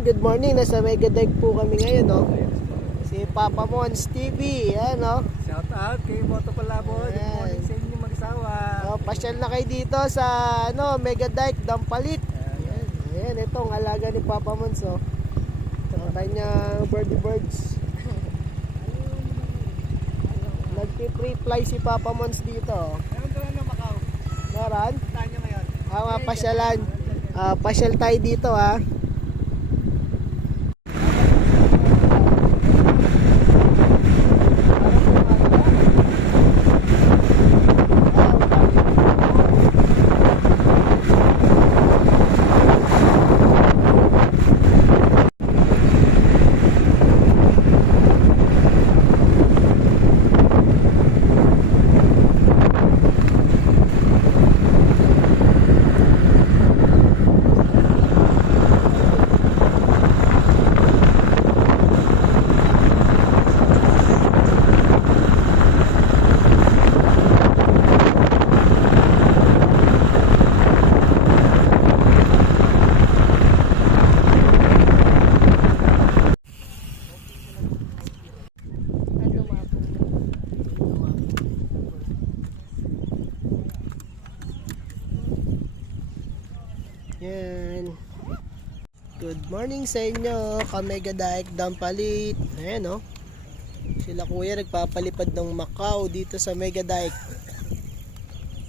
good morning. Nasa Mega Deck po kami ngayon, no? Si Papa Mons TV, yan, no? Shout out kay Moto Palabon. Good Ayan. morning sa inyo mag-asawa. Oh, pasyal na kayo dito sa, ano, Mega Deck, Dampalit. Ayan, ayan, ito ang alaga ni Papa Mons, oh. Ang kanyang birdie birds. Nagpi-free-fly si Papa Mons dito, oh. Meron ka lang ng Macau. Naran? Saan nyo ngayon? Ah, mga pasyalan. Ah, pasyal tayo dito, ha? Yan. Good morning sa inyo, Kamega Daik Dampalit. Ayan o. Sila kuya nagpapalipad ng Macau dito sa Mega Dike.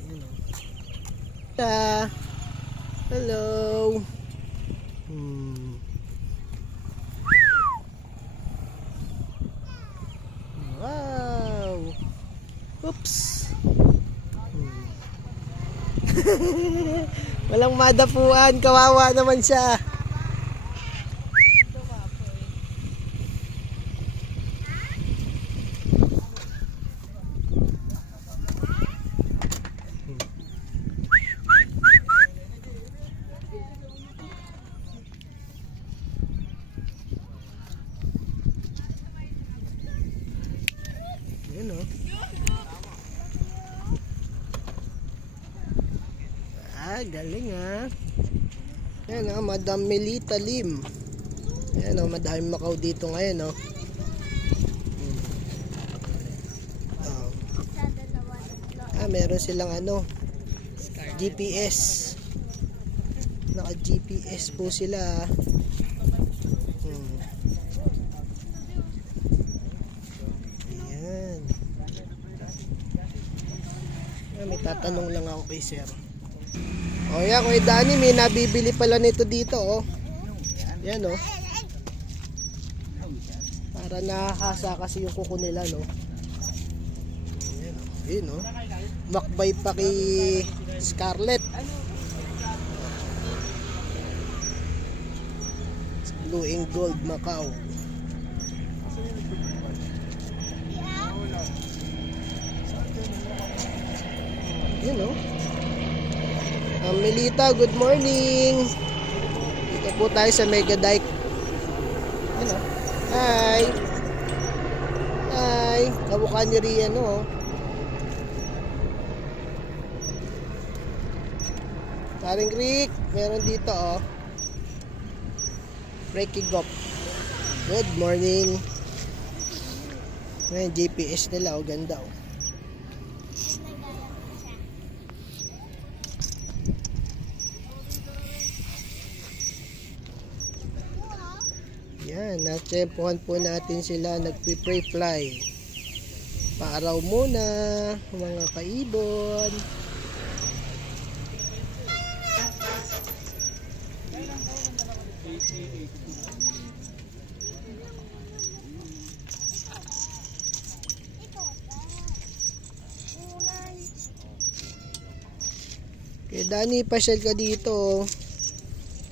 Ayan o. Ah, Hello. Hmm. Wow. Oops. Hmm. Walang madapuan, kawawa naman siya. Yun oh. Ah, galing ah. Yan ah, Madam Melita Lim. Yan oh, madaming Macau dito ngayon oh. Hmm. Ah, meron silang ano, GPS. Naka GPS po sila. ah. Hmm. Ayan. Ah, may tatanong lang ako kay sir. O oh, yan, Kuya Danny, may nabibili pala nito dito, oh. Yan, oh. Para nakakasa kasi yung kuko nila, no. Yan, oh. Yun, oh. Makbay pa kay Scarlett. Blue and Gold Macau. Oh. Um, Melita, good morning. Dito po tayo sa Mega Dike. Ano? Hi. Hi. Kamukha ni Rian, no? Paring Rick, meron dito, oh. Breaking up. Good morning. Ngayon, GPS nila, oh. Ganda, oh. Yan, natsempuhan po natin sila nagpi-pray fly. Paaraw muna, mga kaibon. Kaya Dani, pasyal ka dito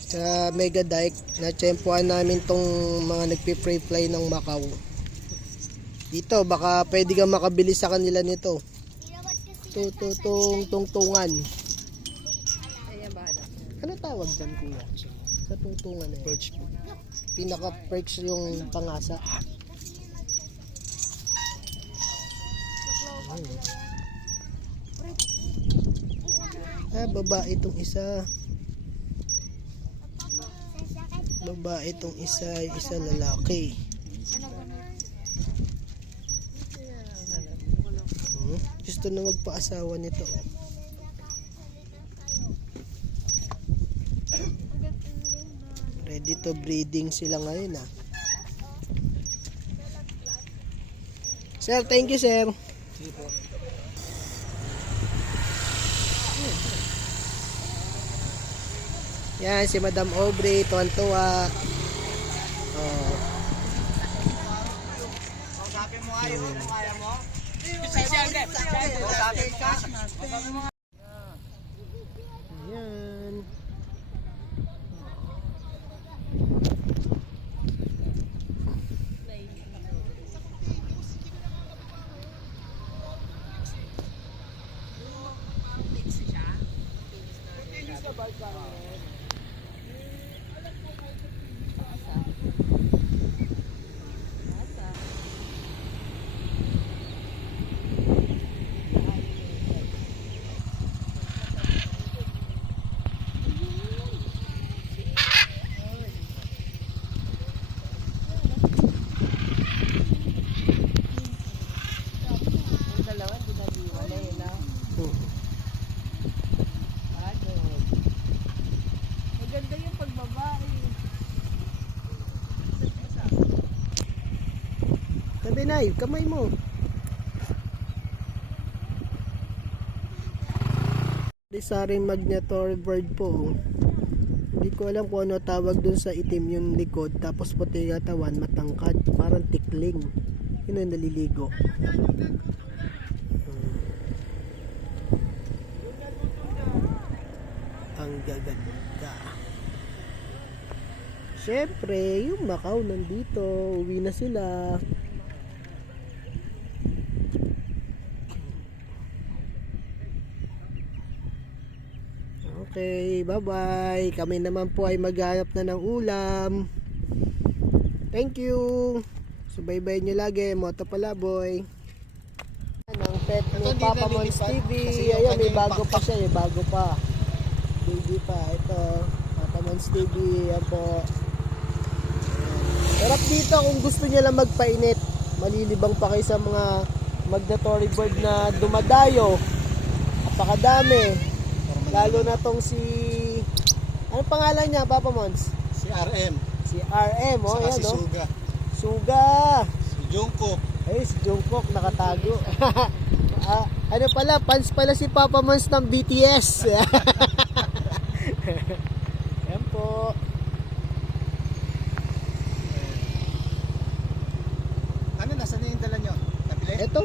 sa Mega Dike. Natsempuhan namin tong mga nagpi-pray fly ng Macau. Dito, baka pwede kang makabili sa kanila nito. Tututong tungtungan. Ano tawag dyan kuya? Sa tungtungan na yun. Pinaka-perks yung pangasa. Ah, baba itong isa. Babae itong isa, isa lalaki. Hmm, Gusto na magpaasawa nito. Ready to breeding sila ngayon ah. Sir, thank you sir. Sige po. Yan, si Madam Aubrey, tuwan-tuwa. Oh. Ayan. Hmm. Maganda yung pagbabae. Na, kamay mo. Saring magnatory bird po. Hindi ko alam kung ano tawag dun sa itim yung likod tapos puti yung katawan, matangkad, parang tikling. Yun ang naliligo. Hmm. Ang gaganda. Siyempre, yung Macau nandito, uwi na sila. Okay, bye-bye. Kami naman po ay maghanap na ng ulam. Thank you. Subaybayin nyo lagi, Moto Palaboy. Ang pet ni Papa Mons. TV. Ayan, may bago pa siya, eh, bago pa. Baby pa. Ito, Papa Mons TV. Yan po. Harap dito kung gusto niya lang magpainit. Malilibang pa kayo sa mga migratory bird na dumadayo. Napakadami. Lalo na tong si... Ano pangalan niya, Papa Mons? Si RM. Si RM, oh, Saka yan, si oh. Suga. Suga! Si Jungkook. Ay, si Jungkook nakatago. ah, ano pala, fans pala si Papa Mons ng BTS. Yan po. Ano, nasa na yung dala nyo? Nabili? Ito,